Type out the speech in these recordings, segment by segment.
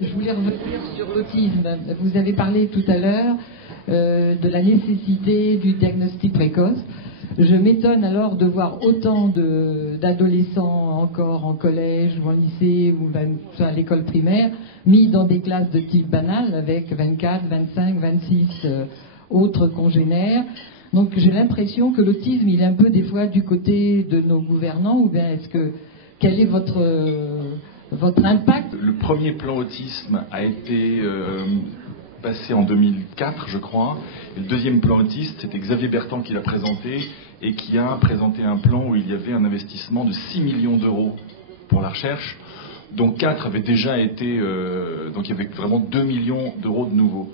Je voulais revenir sur l'autisme. Vous avez parlé tout à l'heure de la nécessité du diagnostic précoce. Je m'étonne alors de voir autant d'adolescents encore en collège ou en lycée ou même à l'école primaire mis dans des classes de type banal avec 24, 25, 26 autres congénères. Donc j'ai l'impression que l'autisme il est un peu des fois du côté de nos gouvernants ou bien quel est votre impact? Le premier plan autisme a été passé en 2004, je crois. Et le deuxième plan autiste, c'était Xavier Bertrand qui l'a présenté et qui a présenté un plan où il y avait un investissement de 6 millions d'euros pour la recherche, dont 4 avaient déjà été... donc il y avait vraiment 2 millions d'euros de nouveaux.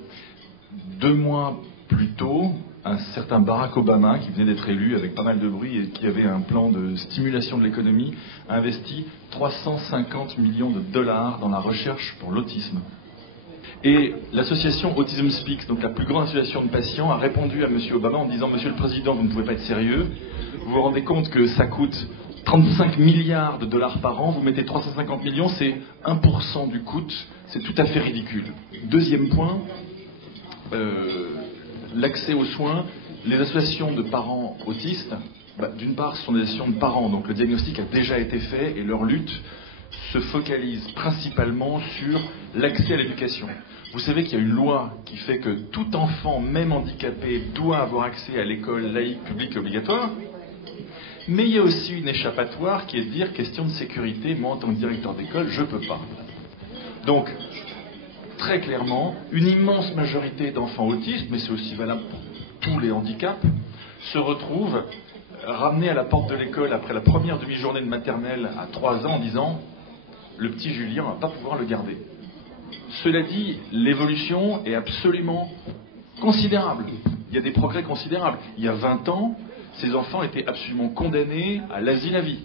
2 mois plus tôt, un certain Barack Obama, qui venait d'être élu avec pas mal de bruit et qui avait un plan de stimulation de l'économie, a investi 350 millions de dollars dans la recherche pour l'autisme. Et l'association Autism Speaks, donc la plus grande association de patients, a répondu à M. Obama en disant « Monsieur le Président, vous ne pouvez pas être sérieux. Vous vous rendez compte que ça coûte 35 milliards de dollars par an. Vous mettez 350 millions, c'est 1% du coût. C'est tout à fait ridicule. » Deuxième point, l'accès aux soins. Les associations de parents autistes, d'une part, ce sont des associations de parents, donc le diagnostic a déjà été fait et leur lutte se focalise principalement sur l'accès à l'éducation. Vous savez qu'il y a une loi qui fait que tout enfant, même handicapé, doit avoir accès à l'école laïque, publique et obligatoire. Mais il y a aussi une échappatoire qui est de dire, question de sécurité, moi en tant que directeur d'école, je ne peux pas. Donc, très clairement, une immense majorité d'enfants autistes, mais c'est aussi valable pour tous les handicaps, se retrouvent ramenés à la porte de l'école après la première demi-journée de maternelle à 3 ans en disant « le petit Julien, on ne va pas pouvoir le garder ». Cela dit, l'évolution est absolument considérable. Il y a des progrès considérables. Il y a 20 ans, ces enfants étaient absolument condamnés à l'asile à vie.